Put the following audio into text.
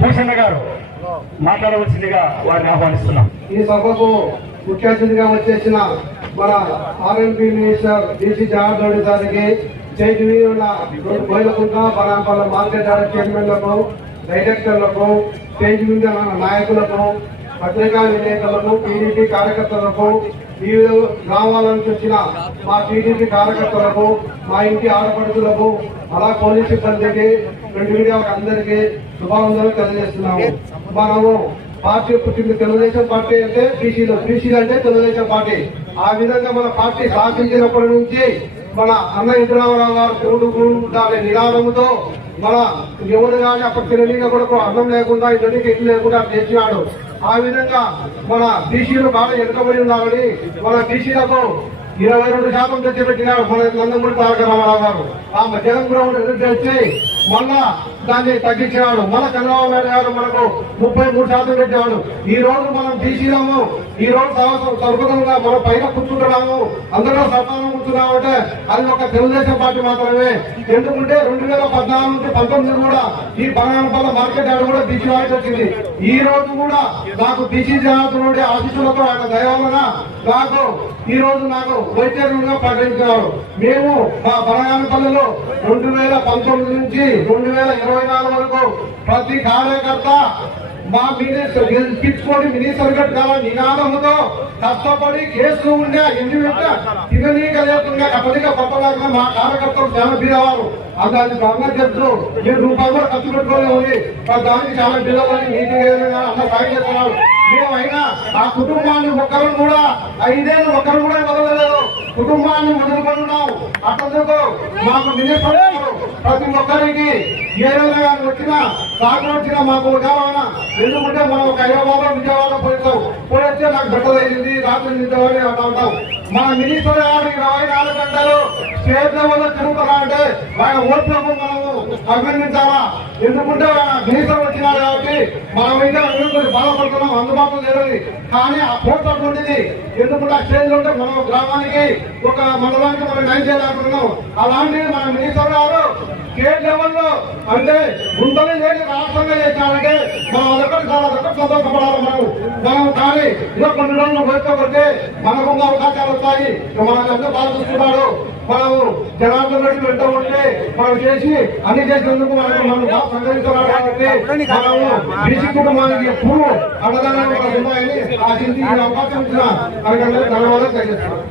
భూషణ గారు మాట్లాడవలసిందిగా వారిని ఆహ్వానిస్తున్నాం. ఈ సభకు ముఖ్య అతిథిగా వచ్చేసిన మన ఆర్ఎంపీ మినిస్టర్ డిసి జనార్దన్ గారికి చేతి బోయలకుంట బనాపల్ల మార్కెట్ డైరెక్ట్ చైర్మన్లకు డైరెక్టర్లకు స్టేజ్ మీద ఉన్న నాయకులకు పత్రికా విలేకరులకు టీడీపీ కార్యకర్తలకు వివిధ గ్రామాల నుంచి వచ్చిన మా టీడీపీ కార్యకర్తలకు మా ఇంటి ఆడపడుతులకు అలా పోలీస్ సిబ్బందికి రెండు మీడియా అందరికీ శుభావందనలు తెలియజేస్తున్నాము. మనము పార్టీ పుట్టింది తెలుగుదేశం పార్టీ అంటే బీసీలు. బీసీలు అంటే తెలుగుదేశం పార్టీ. ఆ విధంగా మన పార్టీ స్థాపించినప్పటి నుంచి మన అన్న ఇంద్రామరావు గారు కూడు దాని నినాదంతో మన ఎవరు కానీ అప్పుడు తెలియక కూడా అన్నం లేకుండా ఇద్దరికి ఇల్లు లేకుండా చేసినాడు. ఆ విధంగా మన బీసీలు బాగా ఎనకబడి ఉన్నారని మన బీసీలకు ఇరవై రెండు శాతం తెచ్చిపెట్టినాడు మన నందమూరి తారక రామారావు గారు. ఆ మధ్యాహ్నం గ్రౌండ్ ఎదురు మళ్ళా దాన్ని తగ్గించినాడు. మన చంద్రబాబు నాయుడు గారు మనకు ముప్పై మూడు శాతం పెట్టినాడు. ఈ రోజు మనం తీసినాము. ఈ రోజు సంవత్సరం సర్వతంగా మనం పైన కూర్చుంటున్నాము. అందరూ సమానం కూర్చున్నాము అంటే అది ఒక తెలుగుదేశం పార్టీ మాత్రమే. ఎందుకంటే రెండు వేల పద్నాలుగు నుంచి పంతొమ్మిది కూడా ఈ బంగాళపల్ల మార్కెట్ యార్డ్ కూడా బీసీ వాయిస్ వచ్చింది. ఈ రోజు కూడా నాకు బీసీ జనార్దనుడి ఆశీస్సులతో ఆయన దయవలన నాకు ఈ రోజు నాకు వైద్యులుగా ప్రకటించారు మేము మా బనగానపల్లిలో రెండు వేల పంతొమ్మిది నుంచి రెండు వేల ఇరవై నాలుగు వరకు ప్రతి కార్యకర్త మా మినిస్టర్ గెలిపించుకొని మినిస్టర్ కాల నినాదంతో కష్టపడి కేసులు ఉండే ఎన్ని పెట్టా తిననీక లేకుండా కపలిగా పప్పలేకుండా మా కార్యకర్తలు చాలా బీదవారు అది అది గంగా చెప్తూ మీరు రూపాయలు కూడా ఖర్చు పెట్టుకోలే ఉంది దానికి చాలా బిల్లలని నీతి అంత సాయం చేస్తున్నారు. మేమైనా ఆ కుటుంబాన్ని ఒకరు కూడా ఐదేళ్ళు ఒకరు కూడా వదలలేదు. కుటుంబాన్ని వదులుకుంటున్నాం అట్లందుకు మాకు మినిస్టర్ ప్రతి ఒక్కరికి ఏ విధంగా వచ్చినా దాంట్లో వచ్చినా మాకు ఉదాహరణ ఎందుకంటే మనం ఒక హైదరాబాద్ విజయవాడ పోయిస్తాం పోయితే నాకు బట్టలు అయింది రాత్రి నిద్రవాడే అంటా ఉంటాం. మన మినిస్టర్ గారు ఇరవై నాలుగు గంటలు స్టేట్ లెవెల్లో తిరుగుతున్నా అంటే ఆయన ఓట్లకు మనము అభినందించాలా? ఎందుకంటే ఆయన మినిస్టర్ వచ్చినారు కాబట్టి మనం ఇంకా అభివృద్ధి బాధపడుతున్నాం అందుబాటులో లేదని కానీ ఆ పోట్ అటువంటిది ఎందుకంటే ఆ స్టేజ్ ఉంటే మన గ్రామానికి ఒక మండలానికి మనం నయం చేయాలనుకుంటున్నాం. అలాంటిది మన మినిస్టర్ గారు స్టేట్ లెవెల్లో అంటే గుంటలు లేని రాష్ట్రంగా చేసినారంటే చాలా అదొకటి సంతోషపడాలి మనం కానీ ఇదో కొన్ని రోజులు పోయిపోతే మనకు అవకాశాలు వస్తాయి. మనకు అందరూ బాగా చూస్తున్నాడు మనము జనార్దన్ రెడ్డి వెంట ఉంటే మనం చేసి అన్ని చేసినందుకు మనకు మనం బాగా సంగ్రహిస్తున్నాడు కాబట్టి మనము బీసీ కుటుంబానికి ఎప్పుడు అన్నదానాలు ఉన్నాయని ఆశించి ఈ అవకాశం ఇచ్చిన ధన్యవాదాలు తెలియజేస్తున్నాం.